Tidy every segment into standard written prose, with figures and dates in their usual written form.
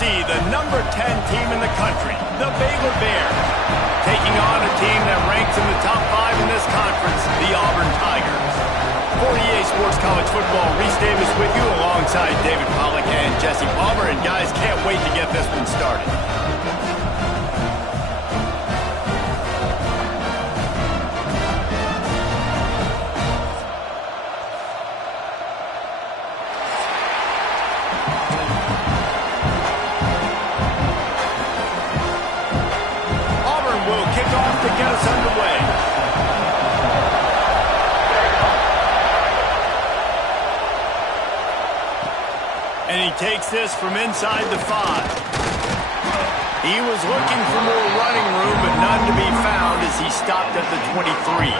see the number 10 team in the country, the Baylor Bears, taking on a team that ranks in the top 5 in this conference, the Auburn Tigers. 48 Sports College Football, Reese Davis with you alongside David Pollack and Jesse Palmer. And guys, can't wait to get this one started. Auburn will kick off to get us underway. And he takes this from inside the 5. He was looking for more running room, but none to be found as he stopped at the 23.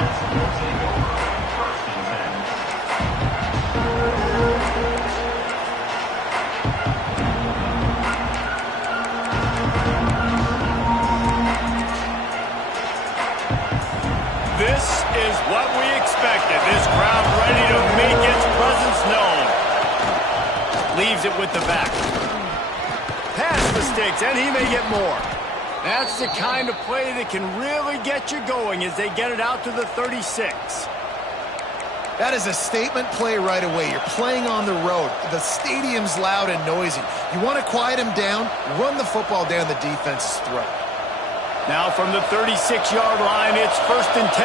This is what we expected. This crowd ready to make its presence known. Leaves it with the back. Pass the sticks, and he may get more. That's the kind of play that can really get you going as they get it out to the 36. That is a statement play right away. You're playing on the road. The stadium's loud and noisy. You want to quiet him down, run the football down the defense's throat. Now from the 36-yard line, it's 1st and 10.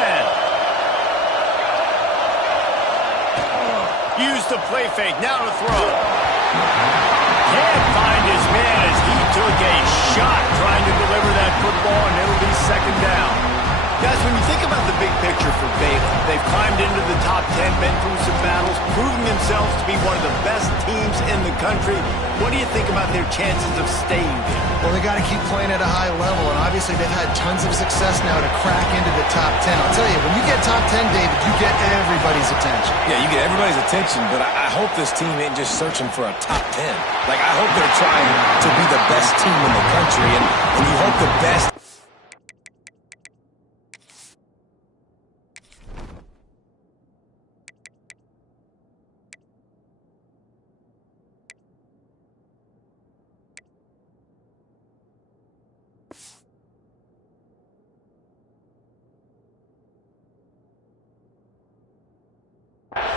Use the play fake, now to throw. Can't find his man as he took a shot trying to deliver that football, and it'll be 2nd down. Guys, when you think about the big picture for Baylor, they've climbed into the top 10, been through some battles, proving themselves to be one of the best teams in the country. What do you think about their chances of staying there? Well, they got to keep playing at a high level, and obviously they've had tons of success now to crack into the top 10. I'll tell you, when you get top 10, David, you get everybody's attention. Yeah, you get everybody's attention, but I hope this team ain't just searching for a top 10. Like, I hope they're trying to be the best team in the country, and you hope the best...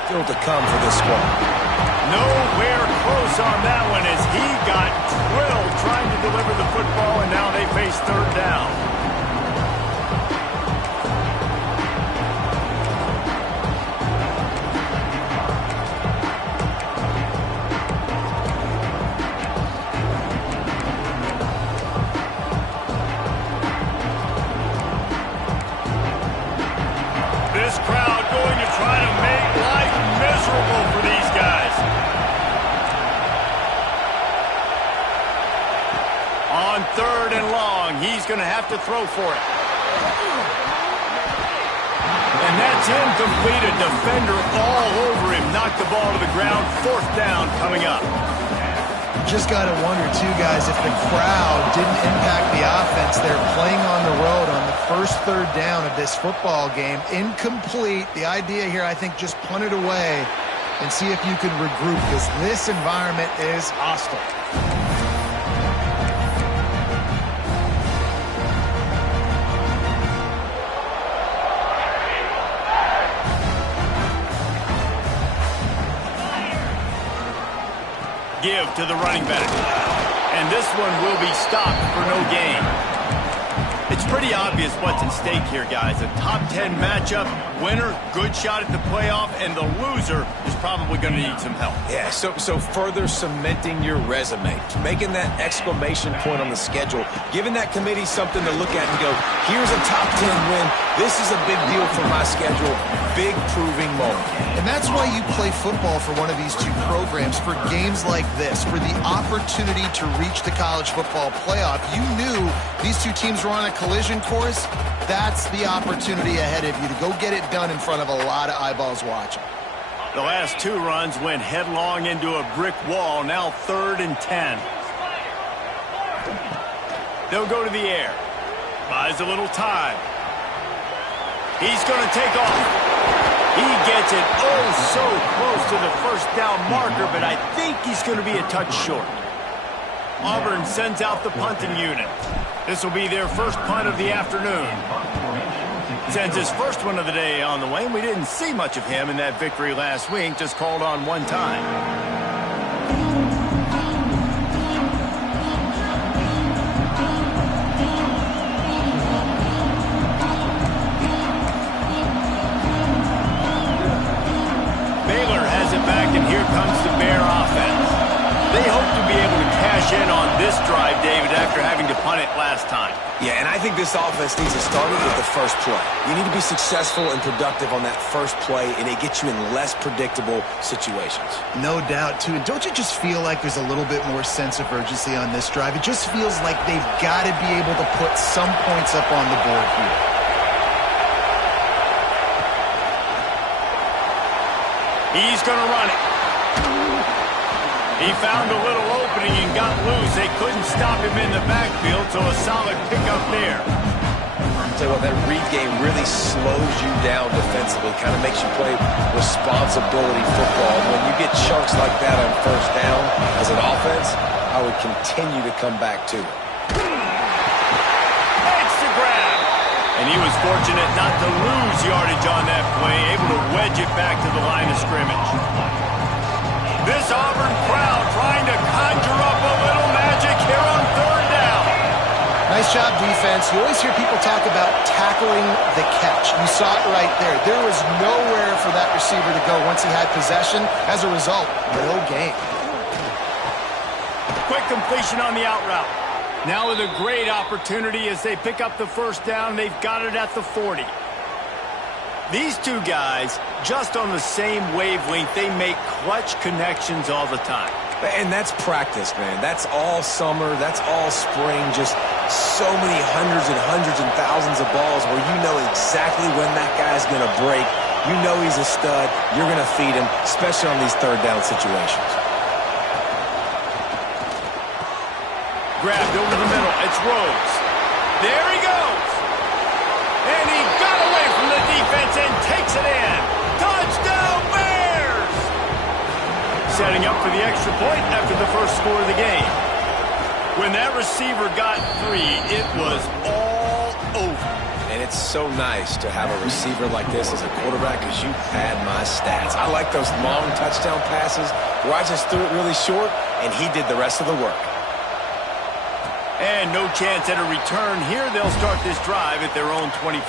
Still to come for this squad. Nowhere close on that one as he got drilled trying to deliver the football, and now they face 3rd down. This crowd going to try to make life miserable for these guys. On 3rd and long, he's going to have to throw for it. And that's incomplete. A defender all over him. Knocked the ball to the ground. 4th down coming up. Just got to wonder, too, guys, if the crowd didn't impact the offense. They're playing on the road on the first 3rd down of this football game. Incomplete. The idea here, I think, just punt it away and see if you can regroup, because this environment is hostile. Give to the running back. And this one will be stopped for no gain. It's pretty obvious what's at stake here, guys. A top 10 matchup, winner, good shot at the playoff, and the loser is probably going to need some help. Yeah, so further cementing your resume, making that exclamation point on the schedule, giving that committee something to look at and go, here's a top 10 win. This is a big deal for my schedule. Big proving moment. And that's why you play football for one of these two programs, for games like this, for the opportunity to reach the college football playoff. You knew these two teams were on a collision course. That's the opportunity ahead of you to go get it done in front of a lot of eyeballs watching. The last 2 runs went headlong into a brick wall. Now 3rd and 10. They'll go to the air. Buys a little time. He's going to take off. He gets it oh so close to the 1st down marker, but I think he's going to be a touch short. Auburn sends out the punting unit. This will be their first punt of the afternoon. Sends his first one of the day on the way, and we didn't see much of him in that victory last week, just called on one time. Baylor has it back, and here comes the Bear offense. They hope to be able to cash in on this drive, David, after having to punt it last time. Yeah, and I think this offense needs to start with the first play. You need to be successful and productive on that first play, and it gets you in less predictable situations. No doubt, too. And don't you just feel like there's a little bit more sense of urgency on this drive? It just feels like they've got to be able to put some points up on the board here. He's going to run it. He found a little opening and got loose. They couldn't stop him in the backfield, so a solid pickup there. I'll tell you what, that read game really slows you down defensively, kind of makes you play responsibility football. When you get chunks like that on first down as an offense, I would continue to come back to it. Makes the grab. And he was fortunate not to lose yardage on that play, able to wedge it back to the line of scrimmage. This Auburn crowd trying to conjure up a little magic here on third down. Nice job, defense. You always hear people talk about tackling the catch. You saw it right there. There was nowhere for that receiver to go once he had possession. As a result, no gain. Quick completion on the out route. Now with a great opportunity as they pick up the first down. They've got it at the 40. These two guys, just on the same wavelength, they make clutch connections all the time. And that's practice, man. That's all summer. That's all spring. Just so many hundreds and thousands of balls where you know exactly when that guy's going to break. You know he's a stud. You're going to feed him, especially on these third down situations. Grabbed over the middle. It's Rhodes. There he goes. And he got away from the defense and takes it in. Touchdown, Bears! Setting up for the extra point after the first score of the game. When that receiver got free, it was all over. And it's so nice to have a receiver like this as a quarterback because you pad my stats. I like those long touchdown passes where I just threw it really short and he did the rest of the work. And no chance at a return here. They'll start this drive at their own 25.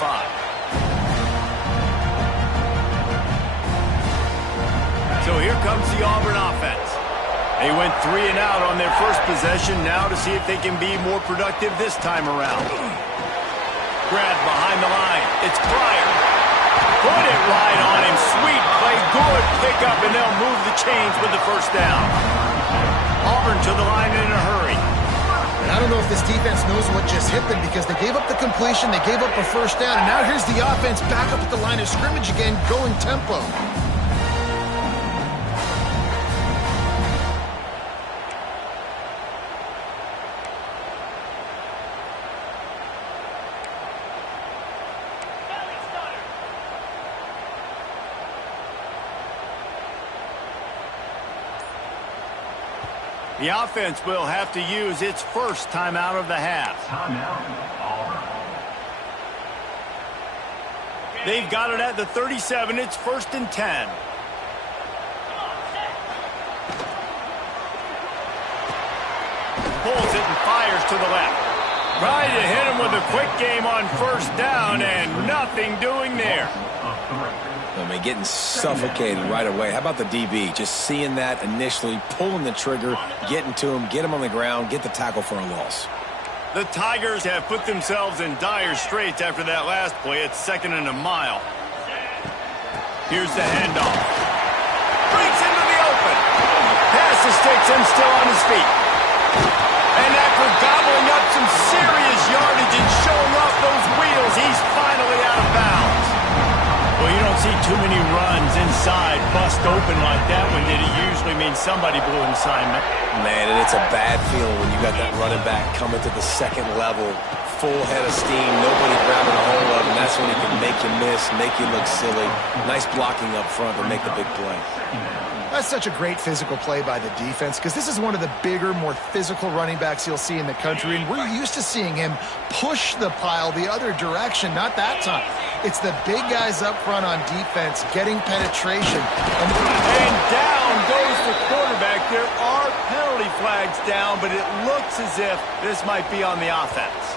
So here comes the Auburn offense. They went 3 and out on their first possession. Now to see if they can be more productive this time around. Grab behind the line. It's Pryor. Put it right on him. Sweet play. Good pickup, and they'll move the chains with the first down. Auburn to the line in a hurry. I don't know if this defense knows what just hit them because they gave up the completion, they gave up a first down, and now here's the offense back up at the line of scrimmage again, going tempo. The offense will have to use its first timeout of the half. They've got it at the 37. It's 1st and 10. Pulls it and fires to the left. Trying to hit him with a quick game on first down, and nothing doing there. I mean, getting suffocated right away. How about the DB? Just seeing that initially, pulling the trigger, getting to him, get him on the ground, get the tackle for a loss. The Tigers have put themselves in dire straits after that last play. It's 2nd and a mile. Here's the handoff. Breaks into the open. Pass to sticks and still on his feet. And after gobbling up some serious yardage and showing off those wheels, he's finally out of bounds. Well, you don't see too many runs inside bust open like that one did. It usually means somebody blew an assignment. Man, and it's a bad feeling when you got that running back coming to the second level, full head of steam, nobody grabbing a hold of him. That's when he can make you miss, make you look silly. Nice blocking up front to make the big play. That's such a great physical play by the defense because this is one of the bigger, more physical running backs you'll see in the country, and we're used to seeing him push the pile the other direction. Not that time. It's the big guys up front on defense getting penetration. And down goes the quarterback. There are penalty flags down, but it looks as if this might be on the offense.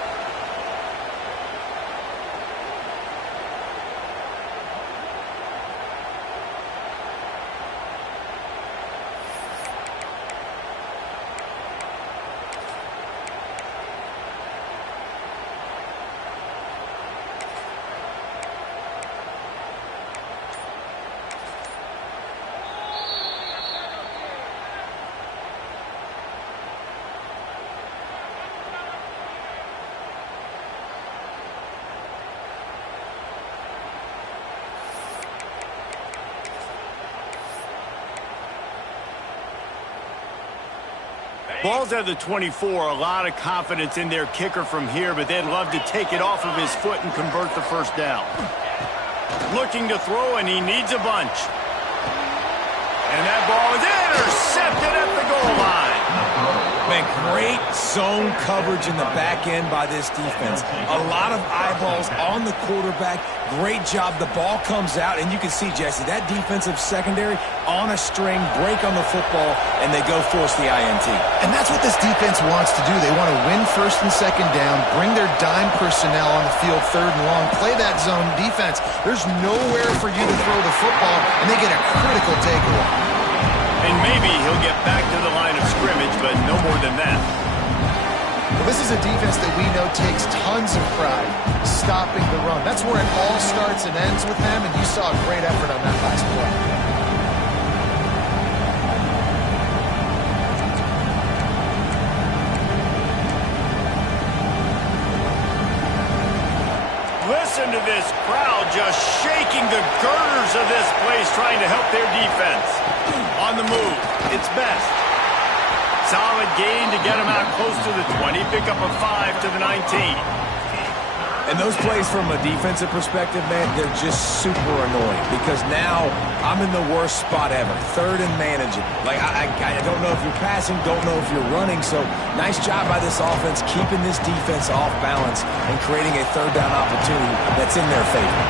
Ball's at the 24, a lot of confidence in their kicker from here, but they'd love to take it off of his foot and convert the first down. Looking to throw, and he needs a bunch. And that ball is intercepted at the goal line. Man, great zone coverage in the back end by this defense. A lot of eyeballs on the quarterback. Great job. The ball comes out, and you can see, Jesse, that defensive secondary on a string, break on the football, and they go force the INT. And that's what this defense wants to do. They want to win first and second down, bring their dime personnel on the field third and long, play that zone defense. There's nowhere for you to throw the football, and they get a critical takeaway. And maybe he'll get back to the line of scrimmage, but no more than that. Well, this is a defense that we know takes tons of pride stopping the run. That's where it all starts and ends with them, and you saw a great effort on that last play. Listen to this crowd just shaking the girders of this place, trying to help their defense. On the move, it's Best. Solid gain to get him out close to the 20, pick up a 5 to the 19. And those plays from a defensive perspective, man, they're just super annoying because now I'm in the worst spot ever, third and managing. Like, I don't know if you're passing, don't know if you're running, so nice job by this offense keeping this defense off balance and creating a third down opportunity that's in their favor.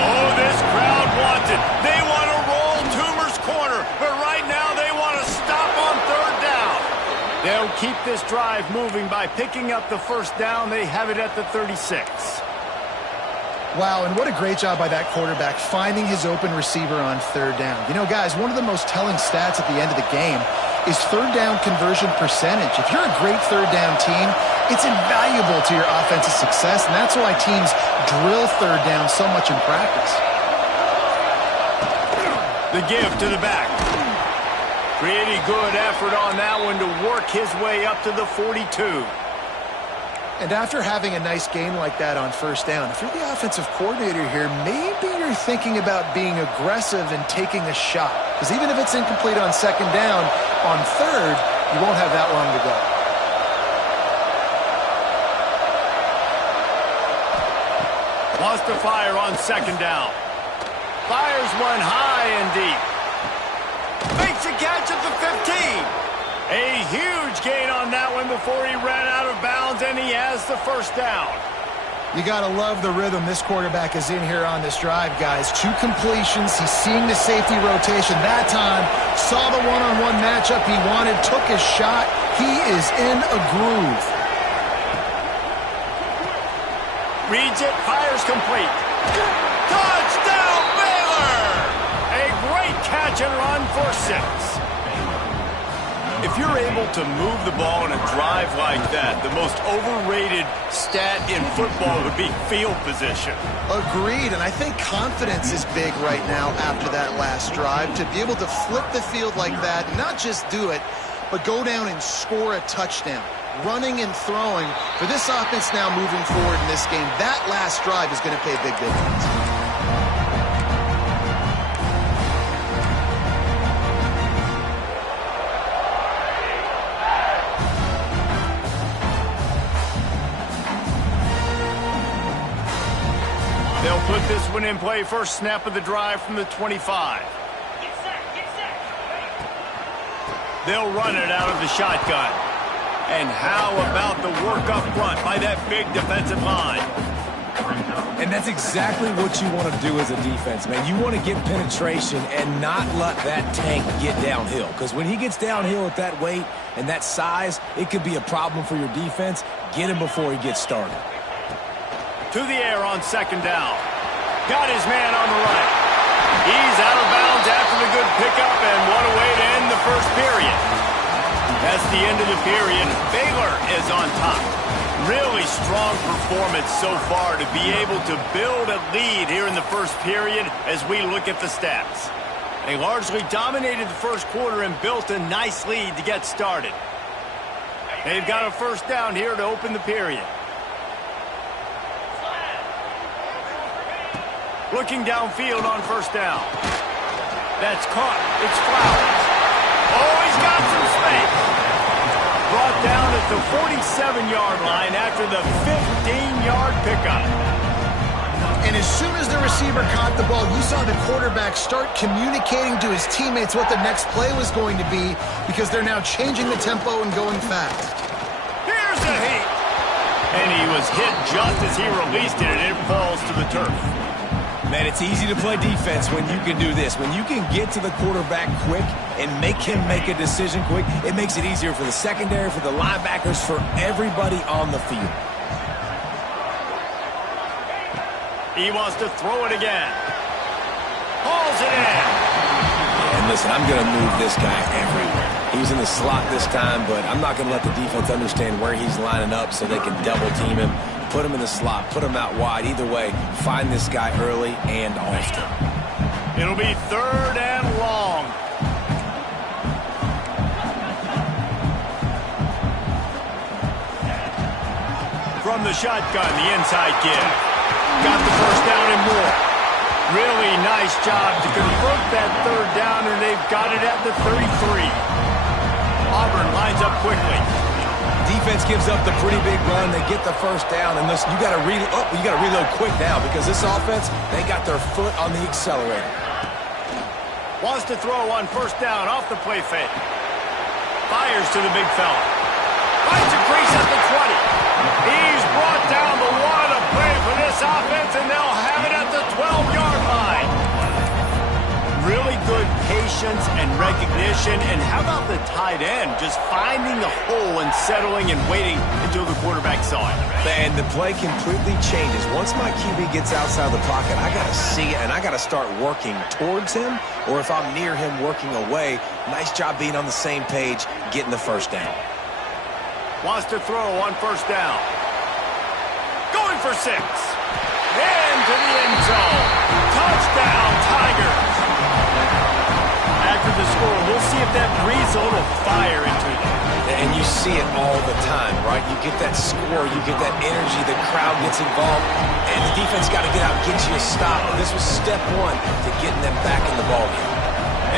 Oh, this crowd wants it. They want to roll Toomer's corner, but right now they want to stop on third down. They'll keep this drive moving by picking up the first down. They have it at the 36. Wow, and what a great job by that quarterback finding his open receiver on third down. You know, guys, one of the most telling stats at the end of the game is third down conversion percentage. If you're a great third down team, it's invaluable to your offensive success, and that's why teams drill third down so much in practice. The give to the back. Pretty good effort on that one to work his way up to the 42. And after having a nice gain like that on first down, if you're the offensive coordinator here, maybe you're thinking about being aggressive and taking a shot. Because even if it's incomplete on second down, on third, you won't have that long to go. Wants to fire on second down. Fires one high and deep. Makes a catch at the 15. A huge gain on that one before he ran out of bounds, and he has the first down. You got to love the rhythm this quarterback is in here on this drive, guys. 2 completions. He's seeing the safety rotation. That time, saw the one-on-one matchup he wanted, took his shot. He is in a groove. Reads it, fires complete. Touchdown, Baylor! A great catch and run for 6. If you're able to move the ball in a drive like that, the most overrated stat in football would be field position. Agreed, and I think confidence is big right now after that last drive. To be able to flip the field like that, not just do it, but go down and score a touchdown. Running and throwing, for this offense now moving forward in this game, that last drive is going to pay big dividends. this one in play. First snap of the drive from the 25. They'll run it out of the shotgun. And how about the work up front by that big defensive line? And that's exactly what you want to do as a defense, man. You want to get penetration and not let that tank get downhill. Because when he gets downhill at that weight and that size, it could be a problem for your defense. Get him before he gets started. To the air on second down. Got his man on the right. He's out of bounds after the good pickup, and what a way to end the first period. That's the end of the period. Baylor is on top. Really strong performance so far to be able to build a lead here in the first period as we look at the stats. They largely dominated the first quarter and built a nice lead to get started. They've got a first down here to open the period. Looking downfield on first down. That's caught. It's Flowers. Oh, he's got some space. Brought down at the 47-yard line after the 15-yard pickup. And as soon as the receiver caught the ball, you saw the quarterback start communicating to his teammates what the next play was going to be because they're now changing the tempo and going fast. Here's a hit. And he was hit just as he released it, and it falls to the turf. Man, it's easy to play defense when you can do this. When you can get to the quarterback quick and make him make a decision quick, it makes it easier for the secondary, for the linebackers, for everybody on the field. He wants to throw it again. Hauls it in. And listen, I'm going to move this guy everywhere. He's in the slot this time, but I'm not going to let the defense understand where he's lining up so they can double team him. Put him in the slot, put him out wide. Either way, find this guy early and often. It'll be third and long. From the shotgun, the inside give. Got the first down and more. Really nice job to convert that third down, and they've got it at the 33. Auburn lines up quickly. Defense gives up the pretty big run. They get the first down, and listen, you got to reload quick now because this offense, they got their foot on the accelerator. Wants to throw on first down off the play fake. Fires to the big fella. Finds a crease at the 20. He's brought down, but what a play for this offense, and they'll have it at the 12-yard line. Really good patience and recognition. And how about the tight end just finding the hole and settling and waiting until the quarterback saw it? And the play completely changes. Once my QB gets outside the pocket, I got to see it, and I got to start working towards him, or if I'm near him, working away. Nice job being on the same page, getting the first down. Wants to throw on first down. Going for 6. Into the end zone. Touchdown, Tigers. After the score, we'll see if that breathes a little fire into them. And you see it all the time, right? You get that score, you get that energy, the crowd gets involved, and the defense got to get out and get you a stop. And this was step one to getting them back in the ballgame.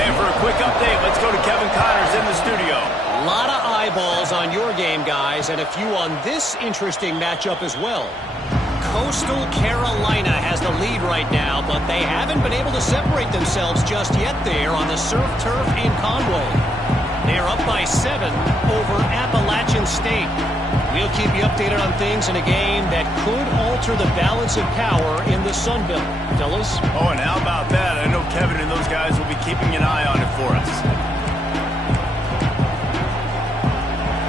And for a quick update, let's go to Kevin Connors in the studio. A lot of eyeballs on your game, guys, and a few on this interesting matchup as well. Coastal Carolina has the lead right now, but they haven't been able to separate themselves just yet there on the surf turf in Conway. They're up by 7 over Appalachian State. We'll keep you updated on things in a game that could alter the balance of power in the Sun Belt. Fellas? Oh, and how about that? I know Kevin and those guys will be keeping an eye on it for us.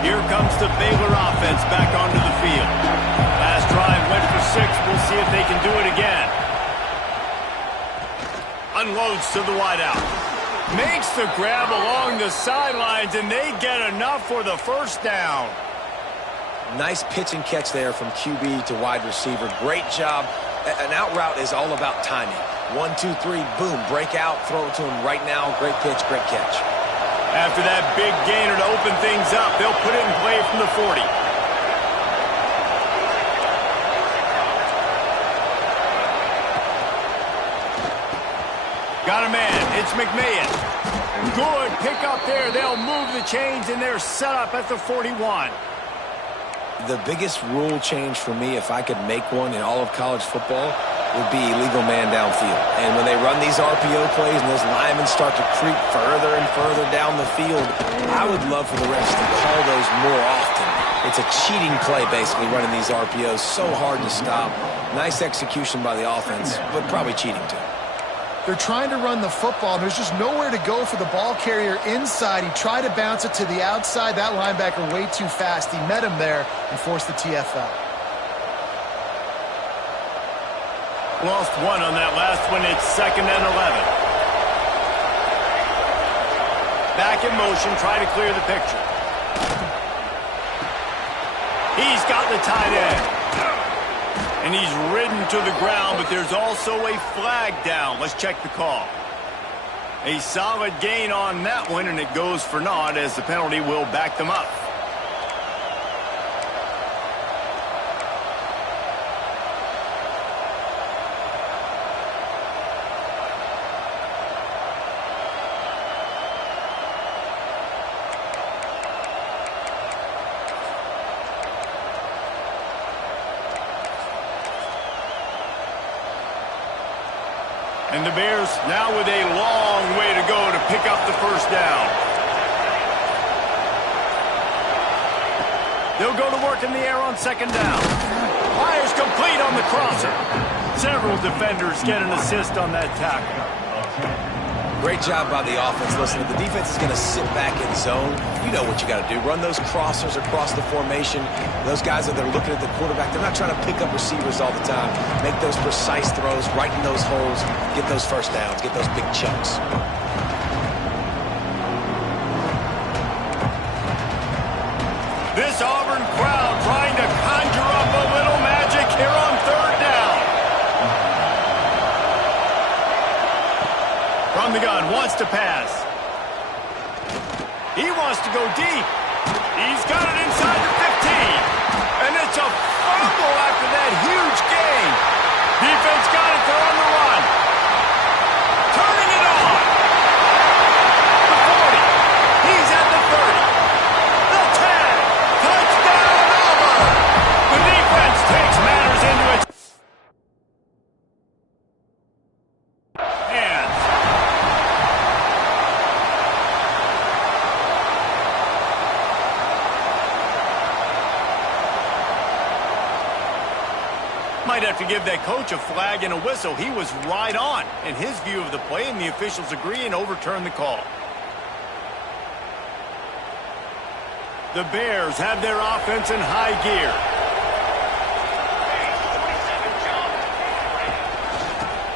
Here comes the Baylor offense back onto the field. Last drive went for 6. We'll see if they can do it again. Unloads to the wideout. Makes the grab along the sidelines, and they get enough for the first down. Nice pitch and catch there from QB to wide receiver. Great job. An out route is all about timing. 1, 2, 3, boom, break out, throw it to him right now. Great pitch, great catch. After that big gainer to open things up, they'll put it in play from the 40. Got a man. It's McMahon. Good pick up there. They'll move the chains, and they're set up at the 41. The biggest rule change for me, if I could make one in all of college football, would be legal man downfield. And when they run these RPO plays and those linemen start to creep further and further down the field, I would love for the refs to call those more often. It's a cheating play, basically, running these RPOs. So hard to stop. Nice execution by the offense, but probably cheating too. They're trying to run the football, and there's just nowhere to go for the ball carrier inside. He tried to bounce it to the outside. That linebacker way too fast. He met him there and forced the TFL. Lost one on that last one. It's 2nd and 11. Back in motion, try to clear the picture. He's got the tight end. And he's ridden to the ground, but there's also a flag down. Let's check the call. A solid gain on that one, and it goes for naught as the penalty will back them up. And the Bears now with a long way to go to pick up the first down. They'll go to work in the air on 2nd down. Fires complete on the crosser. Several defenders get an assist on that tackle. Great job by the offense. Listen, if the defense is going to sit back in zone, you know what you got to do. Run those crossers across the formation. Those guys that are looking at the quarterback, they're not trying to pick up receivers all the time. Make those precise throws, right in those holes, get those first downs, get those big chunks. This Auburn crowd trying to conjure up a little magic here on 3rd down. From the gun, wants to pass. He wants to go deep. He's got it inside the 15. And it's a fumble after that huge gain. Defense got it, they're on the run. Turning it on. The 40. He's at the 30. The 10. Touchdown, Auburn. The defense takes matters into its hands. Might have to give that coach a flag and a whistle. He was right on in his view of the play, and the officials agree and overturn the call. The Bears have their offense in high gear.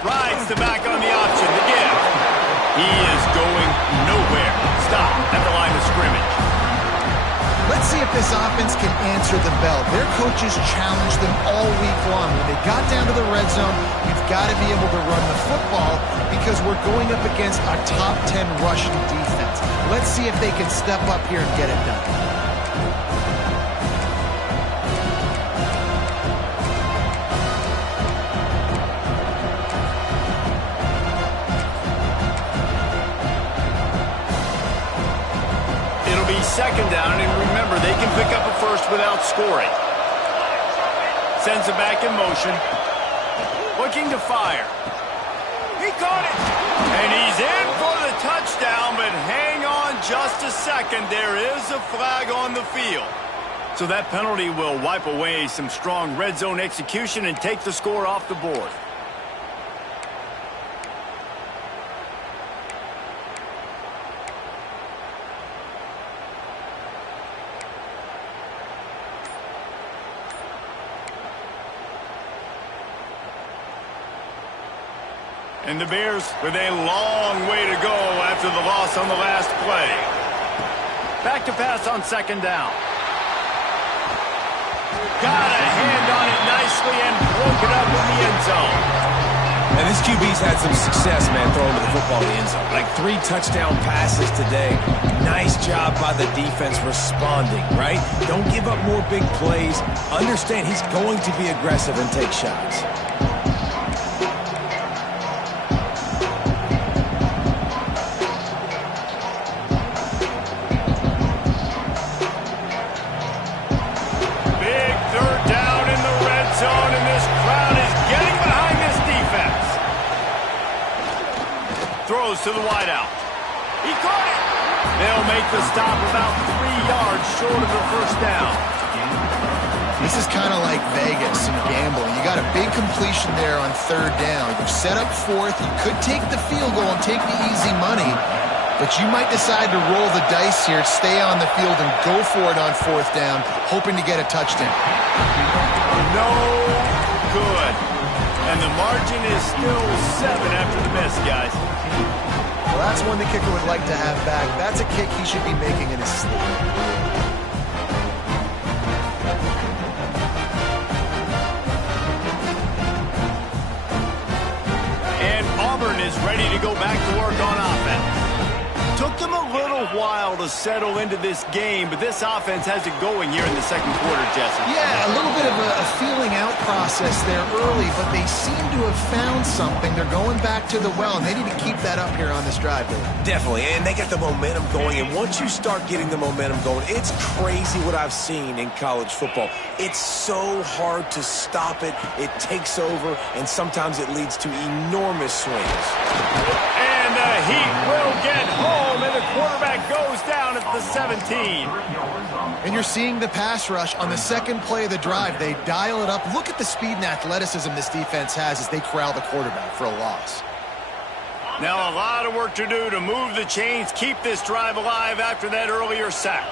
Rides the back on the option. The give. He is going nowhere. Stop at the line of scrimmage. Let's see if this offense can answer the bell. Their coaches challenged them all week long. When they got down to the red zone, you've got to be able to run the football because we're going up against a top 10 rushing defense. Let's see if they can step up here and get it done. It'll be 2nd down, and remember, they can pick up a first without scoring. Sends it back in motion. Looking to fire. He caught it. And he's in for the touchdown, but hang on just a second. There is a flag on the field. So that penalty will wipe away some strong red zone execution and take the score off the board. And the Bears with a long way to go after the loss on the last play. Back to pass on 2nd down. Got a hand on it nicely and broke it up in the end zone. And this QB's had some success, man, throwing the football in the end zone. Like 3 touchdown passes today. Nice job by the defense responding, right? Don't give up more big plays. Understand he's going to be aggressive and take shots. Big 3rd down in the red zone, and this crowd is getting behind this defense. to the wideout. He caught it. They'll make the stop about 3 yards short of the first down. This is kind of like Vegas and gambling. You got a big completion there on 3rd down. You've set up 4th. You could take the field goal and take the easy money, but you might decide to roll the dice here, stay on the field, and go for it on 4th down, hoping to get a touchdown. No good. And the margin is still 7 after the miss, guys. Well, that's one the kicker would like to have back. That's a kick he should be making in his sleep. Is ready to go back to work on offense. Took them a little while to settle into this game, but this offense has it going here in the 2nd quarter, Jesse. Yeah, a little bit of a feeling out process there early, but they seem to have found something. They're going back to the well, and they need to keep that up here on this drive. Definitely, and they got the momentum going, and once you start getting the momentum going, it's crazy what I've seen in college football. It's so hard to stop it. It takes over, and sometimes it leads to enormous swings. And the Heat will get home, and the quarterback goes down at the 17. And you're seeing the pass rush on the 2nd play of the drive. They dial it up. Look at the speed and athleticism this defense has as they corral the quarterback for a loss. Now a lot of work to do to move the chains, keep this drive alive after that earlier sack.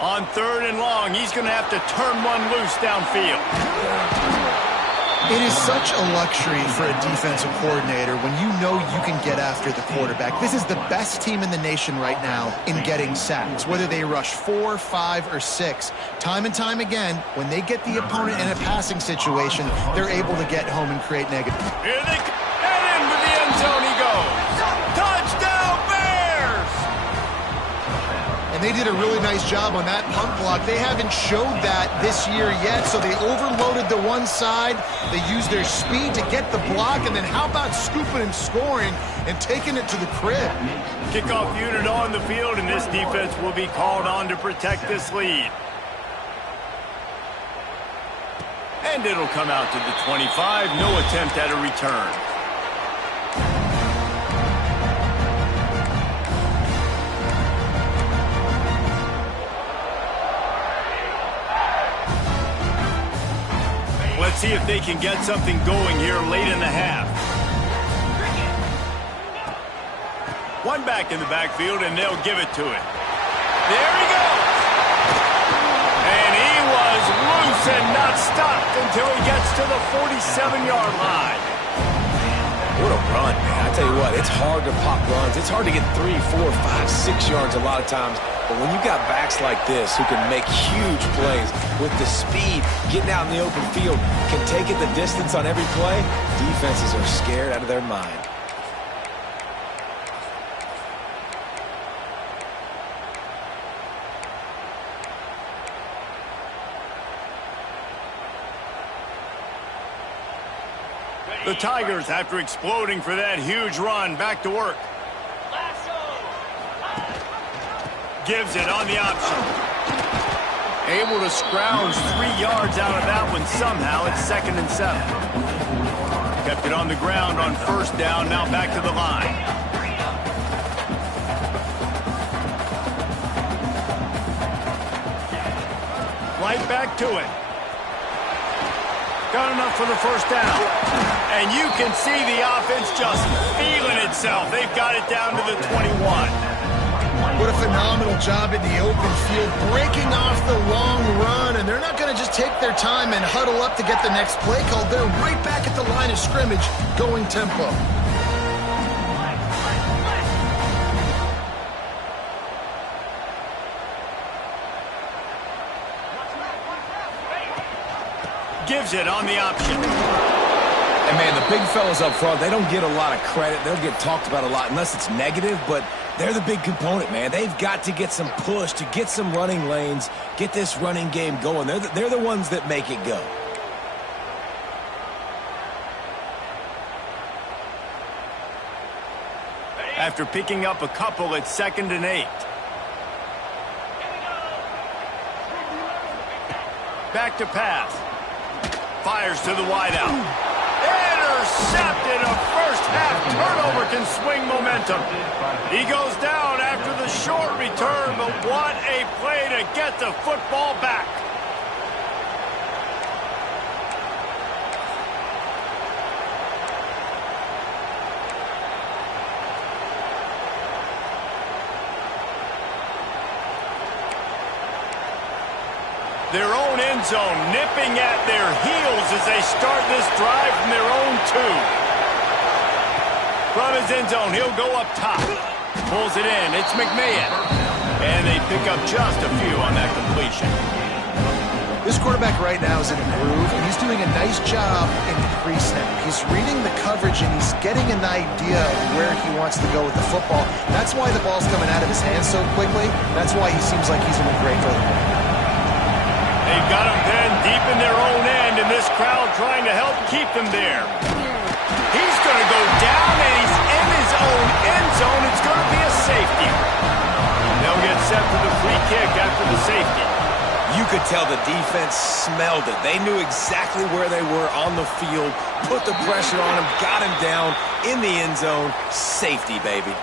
On 3rd and long, he's going to have to turn one loose downfield. It is such a luxury for a defensive coordinator when you know you can get after the quarterback. This is the best team in the nation right now in getting sacks, whether they rush 4, 5, or 6. Time and time again, when they get the opponent in a passing situation, they're able to get home and create negative. Here they come, and into the end zone he goes. Touchdown, Bears! And they did a really nice job on that punt block. They haven't showed that this year yet, so they overloaded the one side. They used their speed to get the block, and then how about scooping and scoring and taking it to the crib? Kickoff unit on the field, and this defense will be called on to protect this lead. And it'll come out to the 25. No attempt at a return. Let's see if they can get something going here late in the half. One back in the backfield, and they'll give it to it. There he goes. And he was loose and not stopped until he gets to the 47-yard line. What a run, man. I tell you what, it's hard to pop runs. It's hard to get 3, 4, 5, 6 yards a lot of times. But when you got backs like this who can make huge plays with the speed, getting out in the open field, can take it the distance on every play, defenses are scared out of their mind. The Tigers, after exploding for that huge run, back to work. Gives it on the option. Able to scrounge 3 yards out of that one somehow. It's 2nd and 7. Kept it on the ground on 1st down, now back to the line. Right back to it. Got enough for the 1st down. And you can see the offense just feeling itself. They've got it down to the 21. What a phenomenal job in the open field, breaking off the long run, and they're not going to just take their time and huddle up to get the next play called. They're right back at the line of scrimmage, going tempo. Gives it on the option. And, man, the big fellas up front, they don't get a lot of credit. They'll get talked about a lot unless it's negative, but they're the big component, man. They've got to get some push, to get some running lanes, get this running game going. They're the ones that make it go. After picking up a couple, it's 2nd and 8. Back to pass. Fires to the wideout. Intercepted. A first-half turnover can swing momentum. He goes down after the short return, but what a play to get the football back. Their own end zone nipping at their heels as they start this drive from their own 2. From his end zone, he'll go up top. Pulls it in. It's McMahon. And they pick up just a few on that completion. This quarterback right now is in a groove, and he's doing a nice job in the pre-snap. He's reading the coverage, and he's getting an idea of where he wants to go with the football. That's why the ball's coming out of his hands so quickly. That's why he seems like he's in a great rhythm. They've got him then deep in their own end, and this crowd trying to help keep them there. He's going to go down, and he's in his own end zone. It's going to be a safety. They'll get set for the free kick after the safety. You could tell the defense smelled it. They knew exactly where they were on the field, put the pressure on him, got him down in the end zone. Safety, baby.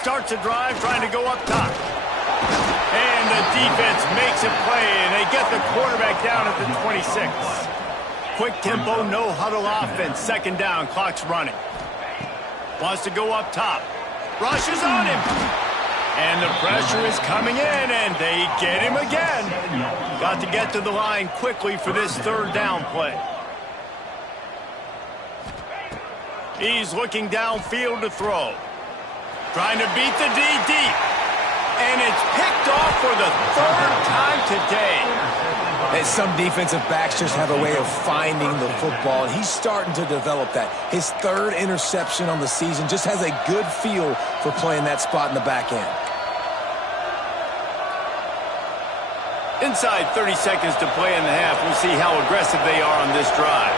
Starts a drive trying to go up top. And the defense makes a play, and they get the quarterback down at the 26. Quick tempo, no huddle offense. Second down, clock's running. Wants to go up top. Rushes on him. And the pressure is coming in, and they get him again. Got to get to the line quickly for this third down play. He's looking downfield to throw. Trying to beat the D deep. And it's picked off for the third time today. And some defensive backs just have a way of finding the football, and he's starting to develop that. His third interception on the season just has a good feel for playing that spot in the back end. Inside 30 seconds to play in the half. We'll see how aggressive they are on this drive.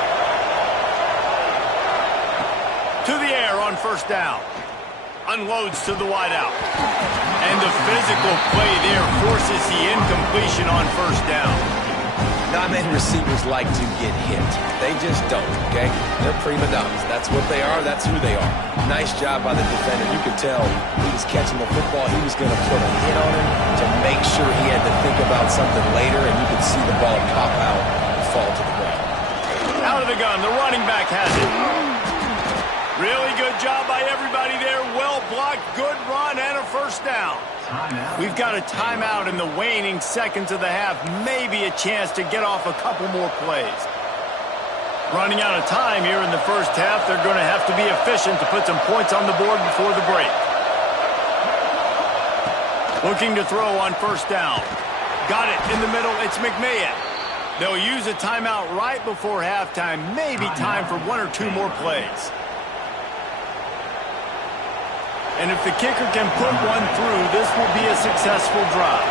To the air on first down. Unloads to the wideout. And the physical play there forces the incompletion on first down. Not many receivers like to get hit. They just don't, okay? They're prima donnas. That's what they are. That's who they are. Nice job by the defender. You could tell he was catching the football. He was going to put a hit on him to make sure he had to think about something later, and you could see the ball pop out and fall to the ground. Out of the gun. The running back has it. Really good job by everybody there. Well blocked, good run, and a first down. We've got a timeout in the waning seconds of the half. Maybe a chance to get off a couple more plays. Running out of time here in the first half. They're going to have to be efficient to put some points on the board before the break. Looking to throw on first down. Got it in the middle. It's McMahon. They'll use a timeout right before halftime. Maybe time for one or two more plays. And if the kicker can put one through, this will be a successful drive.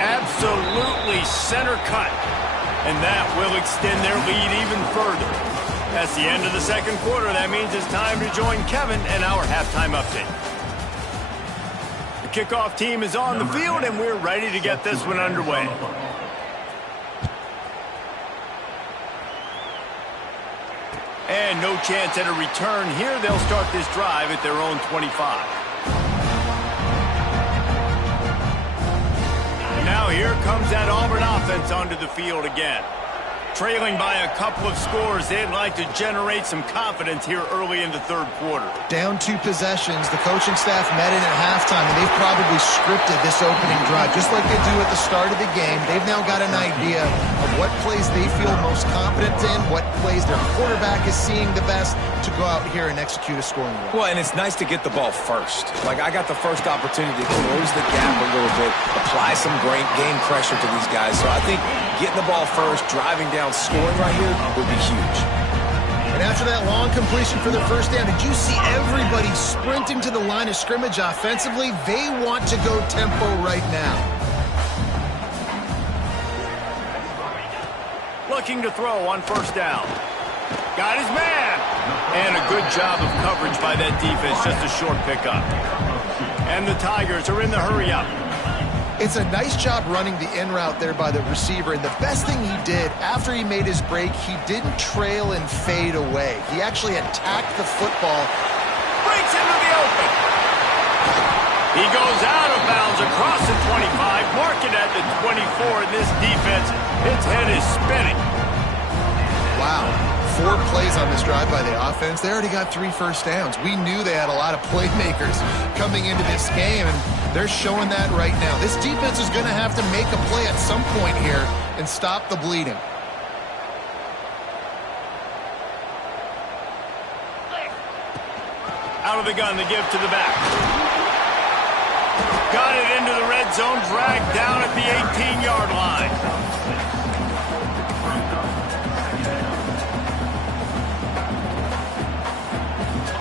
Absolutely center cut. And that will extend their lead even further. That's the end of the second quarter. That means it's time to join Kevin and our halftime update. The kickoff team is on the field, and we're ready to get this one underway. And no chance at a return here. They'll start this drive at their own 25. And now here comes that Auburn offense onto the field again. Trailing by a couple of scores, they'd like to generate some confidence here early in the third quarter. Down 2 possessions, the coaching staff met in at halftime, and they've probably scripted this opening drive, just like they do at the start of the game. They've now got an idea of what plays they feel most confident in, what plays their quarterback is seeing the best to go out here and execute a scoring drive. Well, and it's nice to get the ball first. Like, I got the first opportunity to close the gap a little bit, apply some great game pressure to these guys. So I think getting the ball first, driving down, scoring right here would be huge. And after that long completion for the first down, did you see everybody sprinting to the line of scrimmage offensively? They want to go tempo right now. looking to throw on first down. Got his man. And a good job of coverage by that defense, just a short pickup. And the Tigers are in the hurry-up. It's a nice job running the in route there by the receiver, and the best thing he did after he made his break, he didn't trail and fade away. He actually attacked the football. Breaks into the open. He goes out of bounds across the 25, marking at the 24, and this defense, its head is spinning. Wow. 4 plays on this drive by the offense. They already got 3 first downs. We knew they had a lot of playmakers coming into this game, and they're showing that right now. This defense is going to have to make a play at some point here and stop the bleeding. Out of the gun, the give to the back. Got it into the red zone, dragged down at the 18-yard line.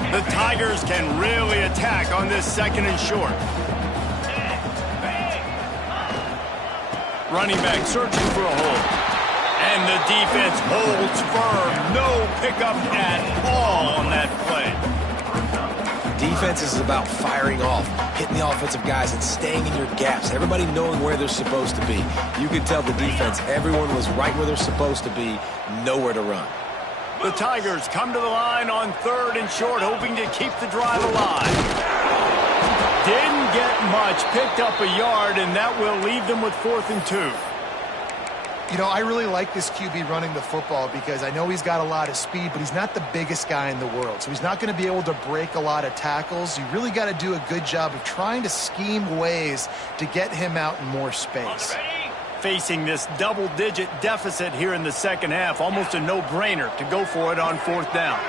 The Tigers can really attack on this second and short. Running back searching for a hole. And the defense holds firm. No pickup at all on that play. Defense is about firing off, hitting the offensive guys and staying in your gaps. Everybody knowing where they're supposed to be. You could tell the defense, everyone was right where they're supposed to be, nowhere to run. The Tigers come to the line on third and short, hoping to keep the drive alive. Didn't get much, picked up a yard, and that will leave them with 4th and 2. You know, I really like this QB running the football because I know he's got a lot of speed, but he's not the biggest guy in the world. So he's not going to be able to break a lot of tackles. You really got to do a good job of trying to scheme ways to get him out in more space. Facing this double-digit deficit here in the second half, almost a no-brainer to go for it on 4th down.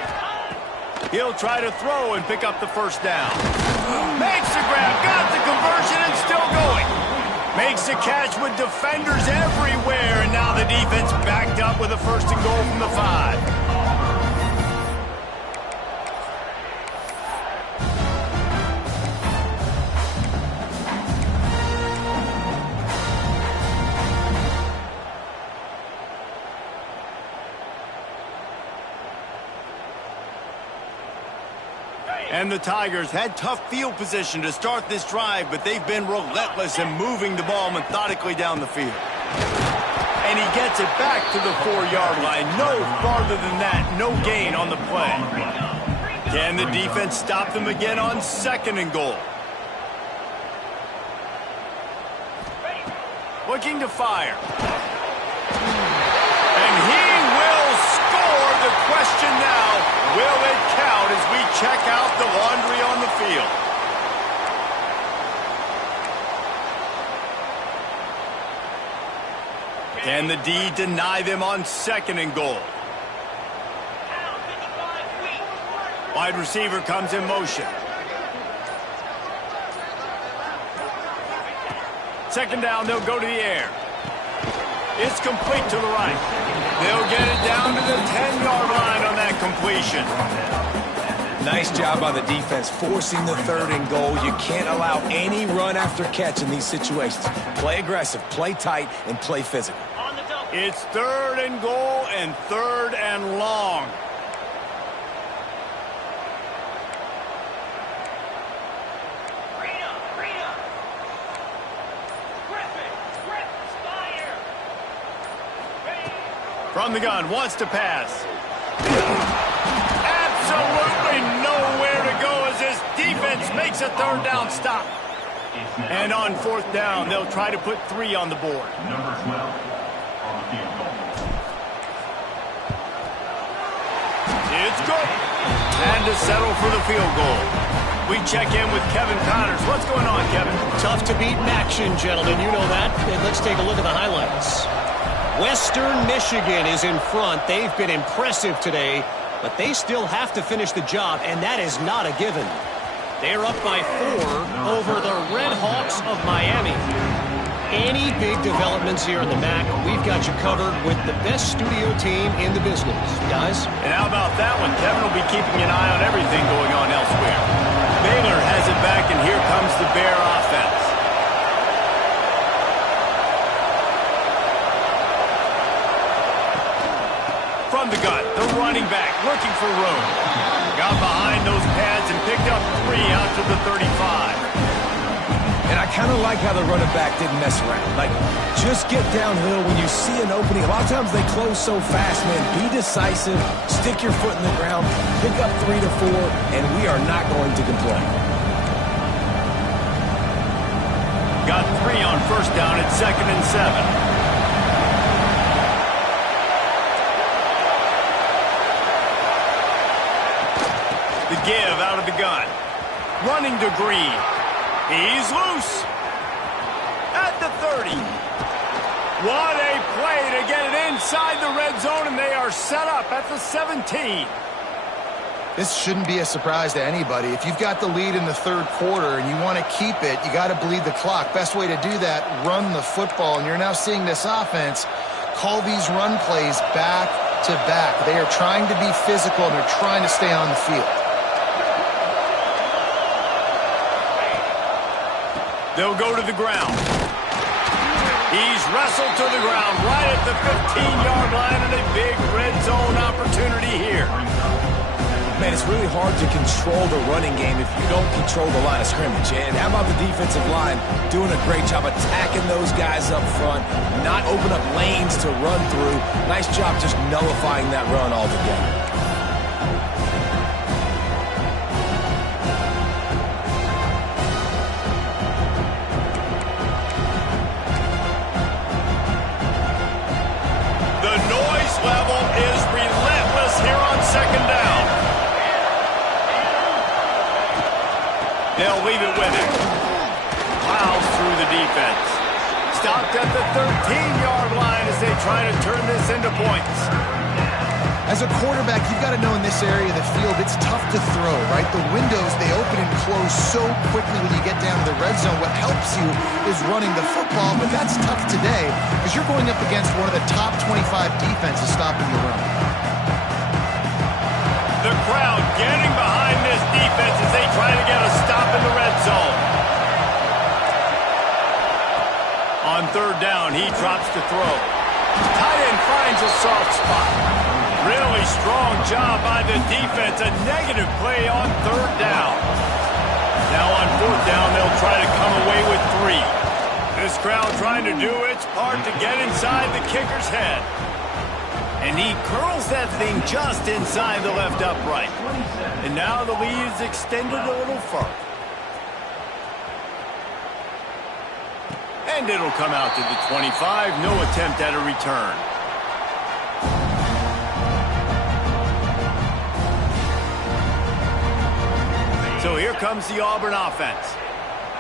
He'll try to throw and pick up the first down. Makes the grab, got the conversion, and still going. Makes the catch with defenders everywhere, and now the defense backed up with a 1st and goal from the 5. And the Tigers had tough field position to start this drive, but they've been relentless in moving the ball methodically down the field. And he gets it back to the 4-yard line. No farther than that, no gain on the play. Can the defense stop them again on 2nd and goal? Looking to fire. And he will score. The question now, will it count as we check out the laundry on the field? Can the D deny them on 2nd and goal? Wide receiver comes in motion. 2nd down, they'll go to the air. It's complete to the right. They'll get it down to the 10-yard line on that completion. Nice job by the defense forcing the 3rd and goal. You can't allow any run after catch in these situations. Play aggressive, play tight, and play physical. It's 3rd and goal and 3rd and long. From the gun, wants to pass. Absolutely nowhere to go as this defense makes a 3rd down stop. And on 4th down, they'll try to put 3 on the board. Number 12 on the field goal. It's good. And to settle for the field goal. We check in with Kevin Connors. What's going on, Kevin? Tough to beat in action, gentlemen. You know that. And let's take a look at the highlights. Western Michigan is in front. They've been impressive today, but they still have to finish the job, and that is not a given. They're up by 4 over the Red Hawks of Miami. Any big developments here in the MAC, we've got you covered with the best studio team in the business. Guys? And how about that one? Kevin will be keeping an eye on everything going on elsewhere. Baylor has it back, and here comes the Bear offense. looking for room. Got behind those pads and picked up 3 out to the 35. And I kind of like how the running back didn't mess around. Like, just get downhill when you see an opening. A lot of times they close so fast, man. Be decisive, stick your foot in the ground, pick up 3 to 4, and we are not going to complain. Got 3 on first down at 2nd and 7. The give out of the gun. Running to Green. He's loose. At the 30. What a play to get it inside the red zone, and they are set up at the 17. This shouldn't be a surprise to anybody. If you've got the lead in the third quarter and you want to keep it, you got to bleed the clock. Best way to do that, run the football. And you're now seeing this offense call these run plays back to back. They are trying to be physical, and they're trying to stay on the field. They'll go to the ground. He's wrestled to the ground right at the 15-yard line, and a big red zone opportunity here. Man, it's really hard to control the running game if you don't control the line of scrimmage. And how about the defensive line doing a great job attacking those guys up front, not open up lanes to run through. Nice job just nullifying that run altogether. Level is relentless here on 2nd down. They'll leave it with him. Plows through the defense. Stopped at the 13-yard line as they try to turn this into points. As a quarterback, you've got to know in this area of the field, it's tough to throw, right? The windows, they open and close so quickly when you get down to the red zone. What helps you is running the football, but that's tough today because you're going up against one of the top 25 defenses stopping the run. The crowd getting behind this defense as they try to get a stop in the red zone. On 3rd down, he drops to throw. Tight end finds a soft spot. Really strong job by the defense. A negative play on 3rd down. Now on 4th down, they'll try to come away with 3. This crowd trying to do its part to get inside the kicker's head. And he curls that thing just inside the left upright. And now the lead is extended a little further. And it'll come out to the 25. No attempt at a return. So here comes the Auburn offense.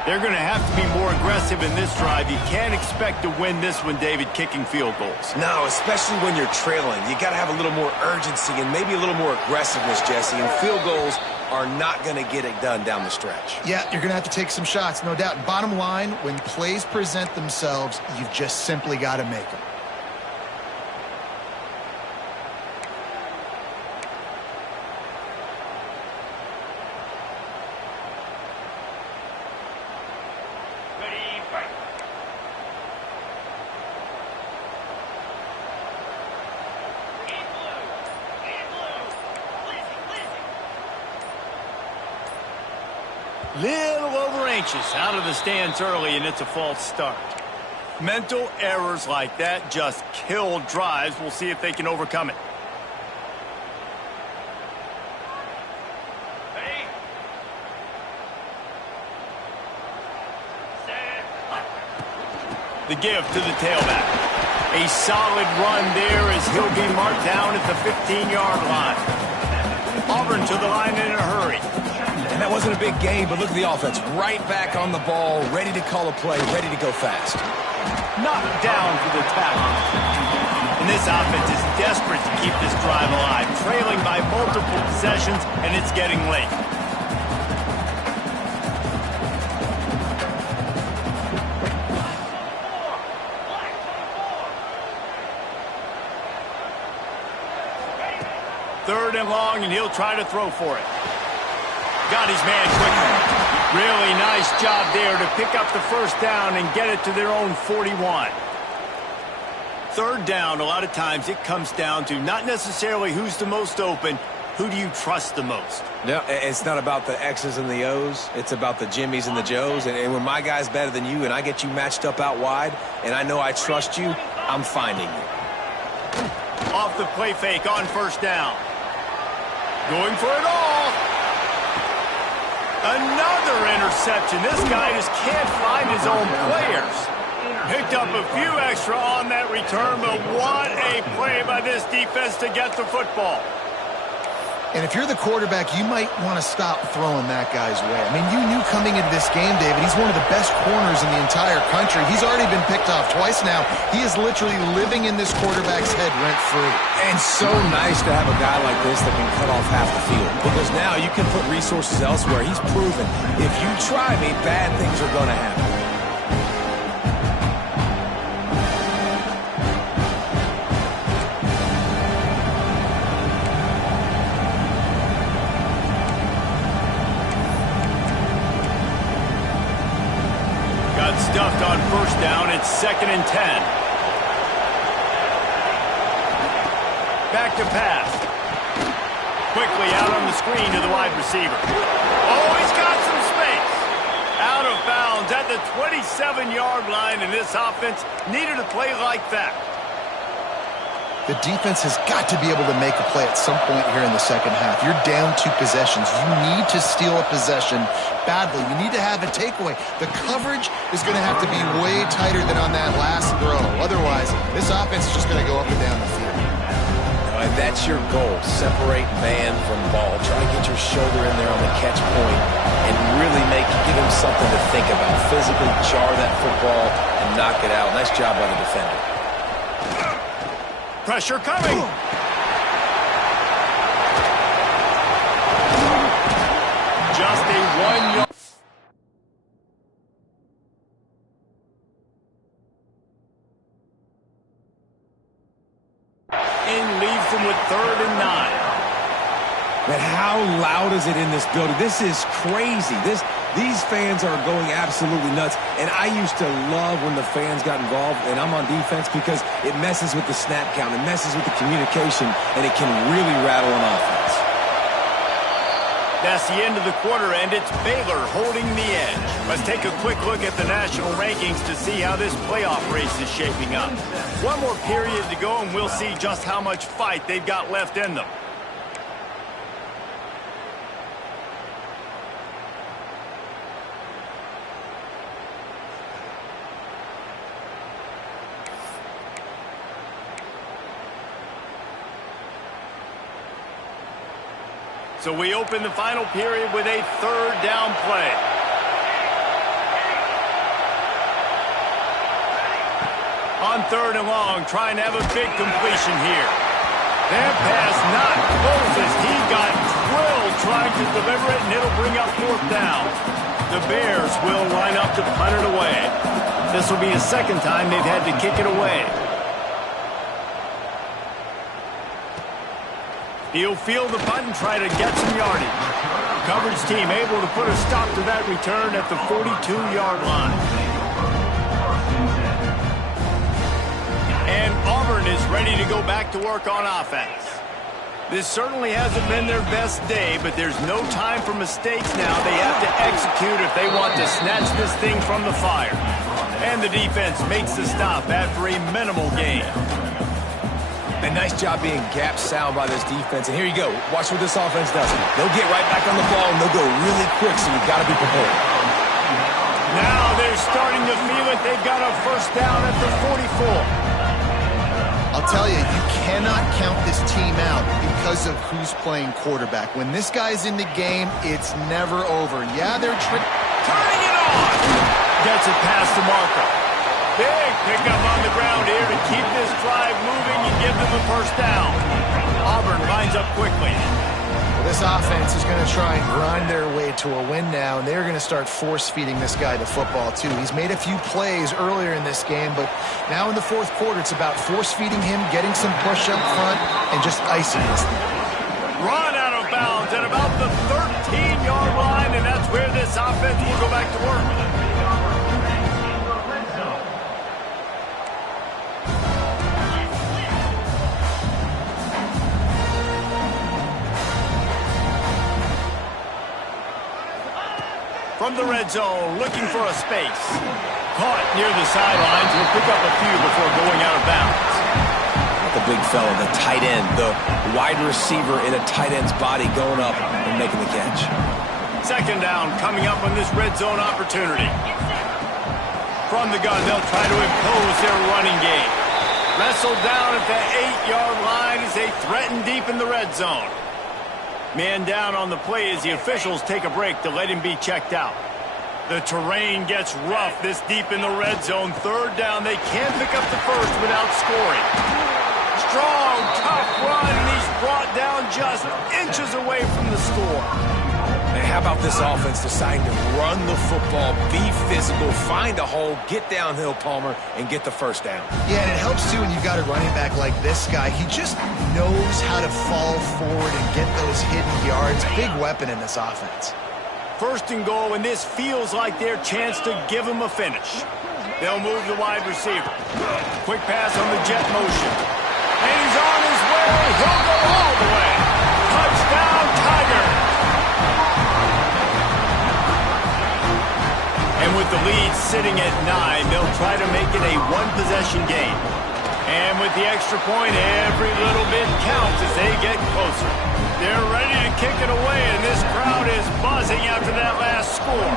They're going to have to be more aggressive in this drive. You can't expect to win this one, David, kicking field goals. No, especially when you're trailing. You got to have a little more urgency and maybe a little more aggressiveness, Jesse. And field goals are not going to get it done down the stretch. Yeah, you're going to have to take some shots, no doubt. Bottom line, when plays present themselves, you've just simply got to make them. Little over anxious out of the stands early, and it's a false start. Mental errors like that just kill drives. We'll see if they can overcome it. The give to the tailback. A solid run there as he'll be marked down at the 15-yard line. Auburn to the line in a hurry. And that wasn't a big gain, but look at the offense. Right back on the ball, ready to call a play, ready to go fast. Knocked down for the tackle. And this offense is desperate to keep this drive alive, trailing by multiple possessions, and it's getting late. Third and long, and he'll try to throw for it. Got his man quickly. Really nice job there to pick up the first down and get it to their own 41. Third down, a lot of times it comes down to not necessarily who's the most open. who do you trust the most? No, it's not about the X's and the O's. It's about the Jimmies and the Joes. And when my guy's better than you and I get you matched up out wide and I know I trust you, I'm finding you. Off the play fake on first down. Going for it all. Another interception. This guy just can't find his own players. Picked up a few extra on that return, but what a play by this defense to get the football. And if you're the quarterback, you might want to stop throwing that guy's way. I mean, you knew coming into this game, David, he's one of the best corners in the entire country. He's already been picked off twice now. He is literally living in this quarterback's head rent-free. And so nice to have a guy like this that can cut off half the field. Because now you can put resources elsewhere. He's proven, if you try me, bad things are going to happen. Stuffed on first down. It's 2nd and 10. Back to pass. Quickly out on the screen to the wide receiver. Oh, he's got some space. Out of bounds at the 27-yard line, and this offense needed a play like that. The defense has got to be able to make a play at some point here in the second half. You're down 2 possessions. You need to steal a possession badly. You need to have a takeaway. The coverage is going to have to be way tighter than on that last throw. Otherwise, this offense is just going to go up and down the field. And that's your goal. Separate man from ball. Try to get your shoulder in there on the catch point and really give him something to think about. Physically jar that football and knock it out. Nice job by the defender. Pressure coming. Just a 1-yard. And leaves them with 3rd and 9. But how loud is it in this building? This is crazy. These fans are going absolutely nuts. And I used to love when the fans got involved, and I'm on defense because it messes with the snap count. It messes with the communication, and it can really rattle an offense. That's the end of the quarter, and it's Baylor holding the edge. Let's take a quick look at the national rankings to see how this playoff race is shaping up. One more period to go, and we'll see just how much fight they've got left in them. So we open the final period with a 3rd down play. On 3rd and long, trying to have a big completion here. That pass not close as he got drilled trying to deliver it, and it'll bring up 4th down. The Bears will line up to punt it away. This will be the 2nd time they've had to kick it away. He'll field the punt and try to get some yardage. Coverage team able to put a stop to that return at the 42-yard line. And Auburn is ready to go back to work on offense. This certainly hasn't been their best day, but there's no time for mistakes now. They have to execute if they want to snatch this thing from the fire. And the defense makes the stop after a minimal gain. A nice job being gap sound by this defense. And here you go. Watch what this offense does. They'll get right back on the ball, and they'll go really quick, so you've got to be prepared. Now they're starting to feel it. They've got a 1st down at the 44. I'll tell you, you cannot count this team out because of who's playing quarterback. When this guy's in the game, it's never over. Yeah, they're turning it on. Gets it past the marker. Big pickup on the ground here to keep this drive moving and give them a 1st down. Auburn lines up quickly. Well, this offense is going to try and grind their way to a win now, and they're going to start force-feeding this guy the football, too. He's made a few plays earlier in this game, but now in the 4th quarter, it's about force-feeding him, getting some push up front, and just icing this thing. Run out of bounds at about the 13-yard line, and that's where this offense will go back to work. From the red zone, looking for a space. Caught near the sidelines. Will pick up a few before going out of bounds. The big fella, the tight end, the wide receiver in a tight end's body going up and making the catch. Second down coming up on this red zone opportunity. From the gun, they'll try to impose their running game. Wrestled down at the 8-yard line as they threaten deep in the red zone. Man down on the play as the officials take a break to let him be checked out. The terrain gets rough this deep in the red zone. Third down, they can't pick up the first without scoring. Strong, tough run, and he's brought down just inches away from the score. And how about this offense deciding to run the football, be physical, find a hole, get downhill, Palmer, and get the first down? Yeah, and it helps, too, when you've got a running back like this guy. He just knows how to fall forward and get those hidden yards. Big weapon in this offense. First and goal, and this feels like their chance to give him a finish. They'll move the wide receiver. Quick pass on the jet motion. And he's on his way. He'll go all the way. Touchdown, Tigers. And with the lead sitting at 9, they'll try to make it a one-possession game. And with the extra point, every little bit counts as they get closer. They're ready to kick it away, and this crowd is buzzing after that last score.